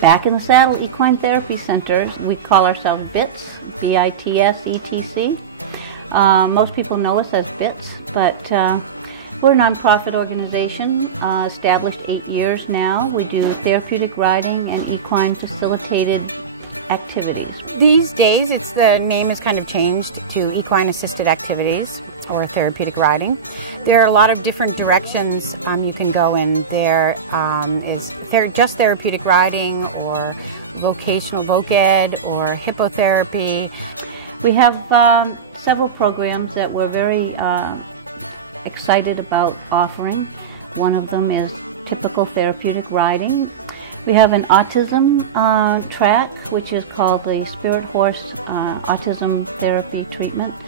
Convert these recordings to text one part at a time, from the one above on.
Back in the Saddle Equine Therapy Center, we call ourselves BITS, B-I-T-S-E-T-C. Most people know us as BITS, but we're a nonprofit organization, established 8 years now. We do therapeutic riding and equine facilitated activities. These days, the name has kind of changed to equine assisted activities or therapeutic riding. There are a lot of different directions you can go in. There is just therapeutic riding or vocational voc ed or hippotherapy. We have several programs that we're very excited about offering. One of them is typical therapeutic riding. We have an autism track, which is called the Spirit Horse Autism Therapy Treatment.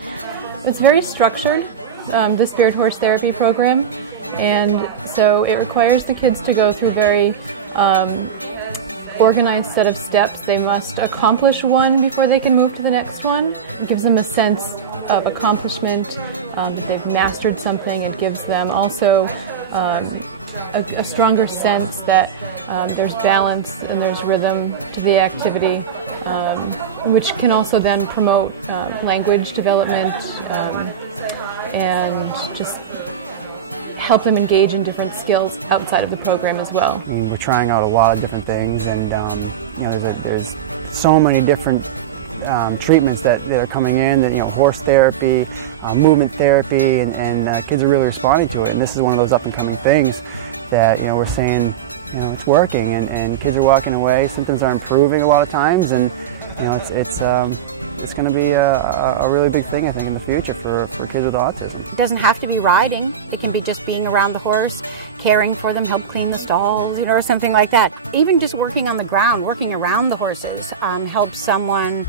It's very structured, the Spirit Horse Therapy program, and so it requires the kids to go through very organized set of steps. They must accomplish one before they can move to the next one. It gives them a sense of accomplishment, that they've mastered something. It gives them also a stronger sense that there's balance and there's rhythm to the activity, which can also then promote language development and just help them engage in different skills outside of the program as well. I mean, we're trying out a lot of different things, and you know, there's so many different treatments that are coming in. That, you know, horse therapy, movement therapy, and kids are really responding to it. And this is one of those up and coming things that, you know, we're saying, you know, it's working, and kids are walking away. Symptoms are improving a lot of times, and you know, it's going to be a really big thing, I think, in the future for kids with autism. It doesn't have to be riding. It can be just being around the horse, caring for them, help clean the stalls, you know, or something like that. Even just working on the ground, working around the horses, helps someone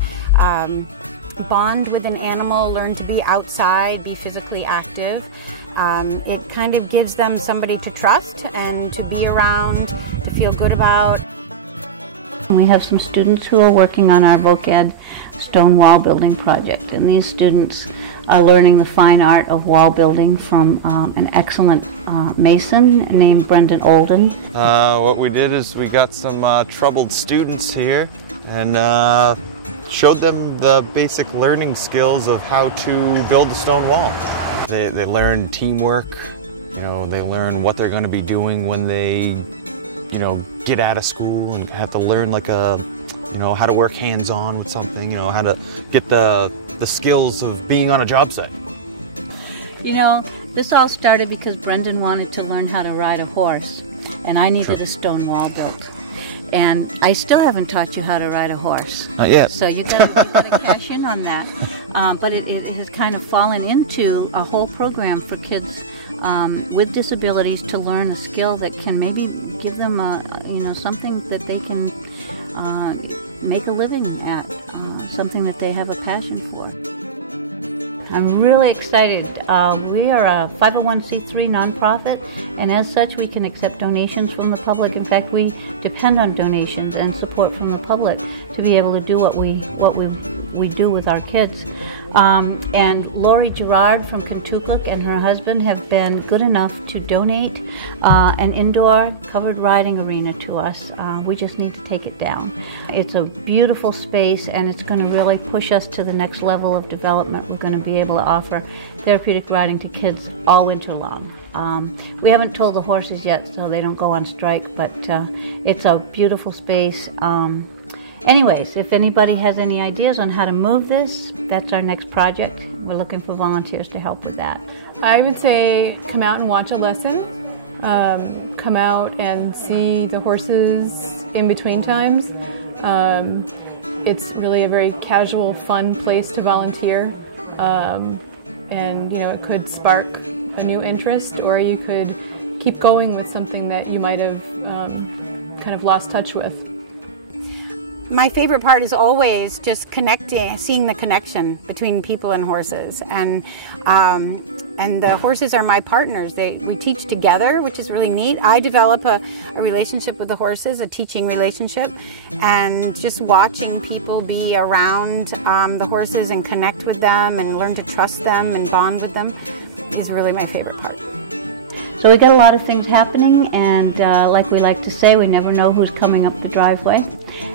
bond with an animal, learn to be outside, be physically active. It kind of gives them somebody to trust and to be around, to feel good about. We have some students who are working on our voc ed stone wall building project, and these students are learning the fine art of wall building from an excellent mason named Brendan Olden. What we did is we got some troubled students here and showed them the basic learning skills of how to build a stone wall. They learn teamwork, you know, they learn what they're going to be doing when they, you know, get out of school and have to learn like you know, how to work hands-on with something, you know, how to get the skills of being on a job site. You know, this all started because Brendan wanted to learn how to ride a horse, and I needed a stone wall built. And I still haven't taught you how to ride a horse. Not yet. So you got to cash in on that. But it has kind of fallen into a whole program for kids with disabilities to learn a skill that can maybe give them you know, something that they can make a living at, something that they have a passion for. I'm really excited. We are a 501c3 nonprofit, and as such we can accept donations from the public. In fact, we depend on donations and support from the public to be able to do what we do with our kids. And Lori Gerard from Kentucky and her husband have been good enough to donate an indoor covered riding arena to us. We just need to take it down. It's a beautiful space, and it's going to really push us to the next level of development. We're going to be able to offer therapeutic riding to kids all winter long. We haven't told the horses yet, so they don't go on strike, but it's a beautiful space. Anyways, if anybody has any ideas on how to move this, that's our next project. We're looking for volunteers to help with that. I would say come out and watch a lesson. Come out and see the horses in between times. It's really a very casual, fun place to volunteer. And, you know, it could spark a new interest, or you could keep going with something that you might have kind of lost touch with. My favorite part is always just connecting, seeing the connection between people and horses. And the horses are my partners. We teach together, which is really neat. I develop a relationship with the horses, a teaching relationship, and just watching people be around the horses and connect with them and learn to trust them and bond with them is really my favorite part. So we got a lot of things happening, and like we like to say, we never know who's coming up the driveway.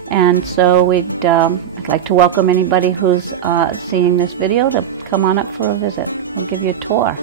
And so I'd like to welcome anybody who's seeing this video to come on up for a visit. We'll give you a tour.